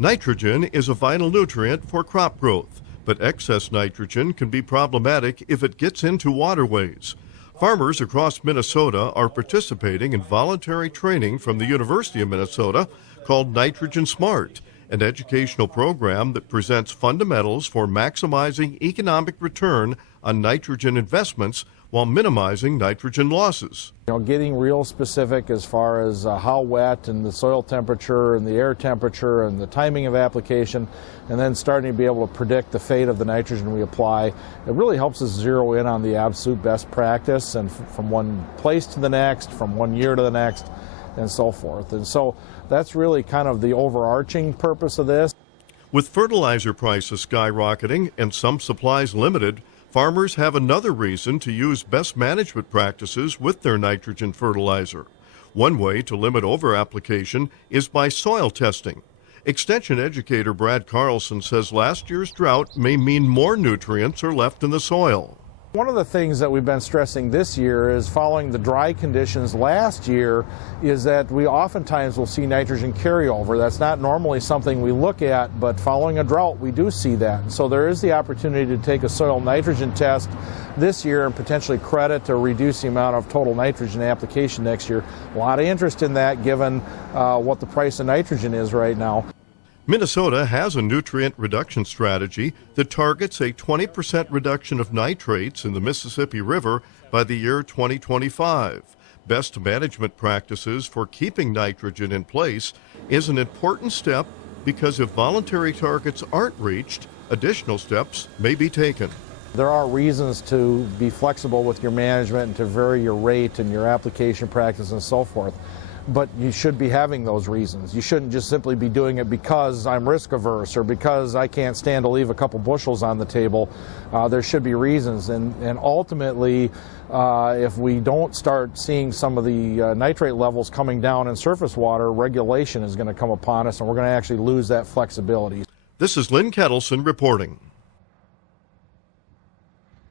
Nitrogen is a vital nutrient for crop growth, but excess nitrogen can be problematic if it gets into waterways. Farmers across Minnesota are participating in voluntary training from the University of Minnesota called Nitrogen Smart, an educational program that presents fundamentals for maximizing economic return on nitrogen investments while minimizing nitrogen losses. Getting real specific as far as how wet and the soil temperature and the air temperature and the timing of application, and then starting to be able to predict the fate of the nitrogen we apply. It really helps us zero in on the absolute best practice and from one place to the next, from one year to the next, and so forth. And so that's really kind of the overarching purpose of this. With fertilizer prices skyrocketing and some supplies limited, farmers have another reason to use best management practices with their nitrogen fertilizer. One way to limit over-application is by soil testing. Extension educator Brad Carlson says last year's drought may mean more nutrients are left in the soil. One of the things that we've been stressing this year is following the dry conditions last year is that we oftentimes will see nitrogen carryover. That's not normally something we look at, but following a drought we do see that. And so there is the opportunity to take a soil nitrogen test this year and potentially credit or reduce the amount of total nitrogen application next year. A lot of interest in that given what the price of nitrogen is right now. Minnesota has a nutrient reduction strategy that targets a 20% reduction of nitrates in the Mississippi River by the year 2025. Best management practices for keeping nitrogen in place is an important step because if voluntary targets aren't reached, additional steps may be taken. There are reasons to be flexible with your management and to vary your rate and your application practice and so forth. But you should be having those reasons. You shouldn't just simply be doing it because I'm risk averse or because I can't stand to leave a couple bushels on the table. There should be reasons, and ultimately if we don't start seeing some of the nitrate levels coming down in surface water, regulation is going to come upon us and we're going to actually lose that flexibility. This is Lynn Ketelsen reporting.